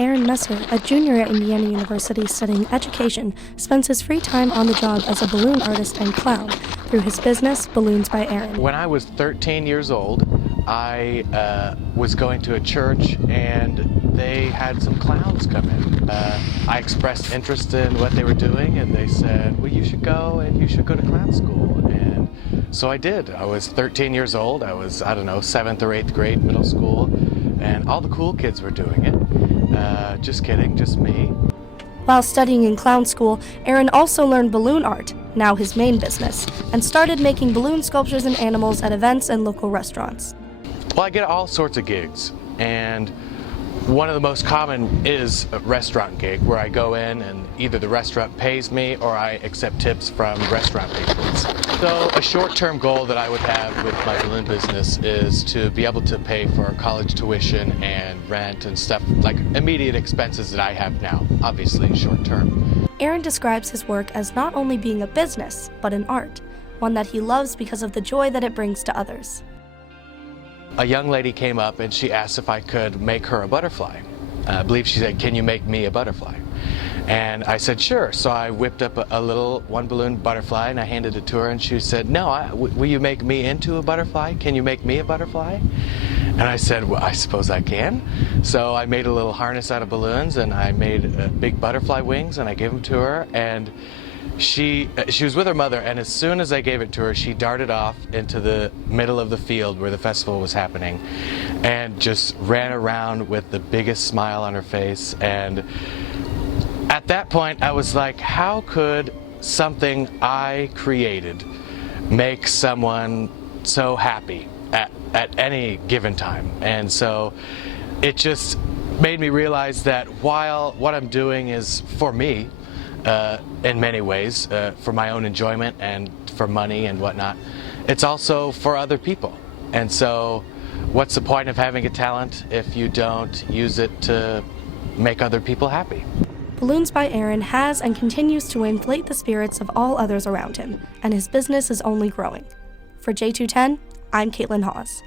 Aaron Messer, a junior at Indiana University studying education, spends his free time on the job as a balloon artist and clown through his business, Balloons by Aaron. When I was 13 years old, I was going to a church and they had some clowns come in. I expressed interest in what they were doing and they said, well, you should go and you should go to clown school. And so I did. I was 13 years old. I was, 7th or 8th grade, middle school, and all the cool kids were doing it. Just kidding, just me. While studying in clown school, Aaron also learned balloon art, now his main business, and started making balloon sculptures and animals at events and local restaurants. Well, I get all sorts of gigs, and one of the most common is a restaurant gig where I go in and either the restaurant pays me or I accept tips from restaurant patrons. So a short-term goal that I would have with my balloon business is to be able to pay for college tuition and rent and stuff, like immediate expenses that I have now, obviously short-term. Aaron describes his work as not only being a business, but an art, one that he loves because of the joy that it brings to others. A young lady came up and she asked if I could make her a butterfly. I believe she said, "Can you make me a butterfly?" And I said, sure. So I whipped up a little one balloon butterfly and I handed it to her and she said, no, will you make me into a butterfly? Can you make me a butterfly? And I said, well, I suppose I can. So I made a little harness out of balloons and I made big butterfly wings and I gave them to her. And she was with her mother, and as soon as I gave it to her, she darted off into the middle of the field where the festival was happening and just ran around with the biggest smile on her face. And at that point, I was like, how could something I created make someone so happy at any given time? And so it just made me realize that while what I'm doing is for me, in many ways, for my own enjoyment and for money and whatnot, it's also for other people. And so what's the point of having a talent if you don't use it to make other people happy? Balloons by Aaron has and continues to inflate the spirits of all others around him, and his business is only growing. For J210, I'm Caitlin Hawes.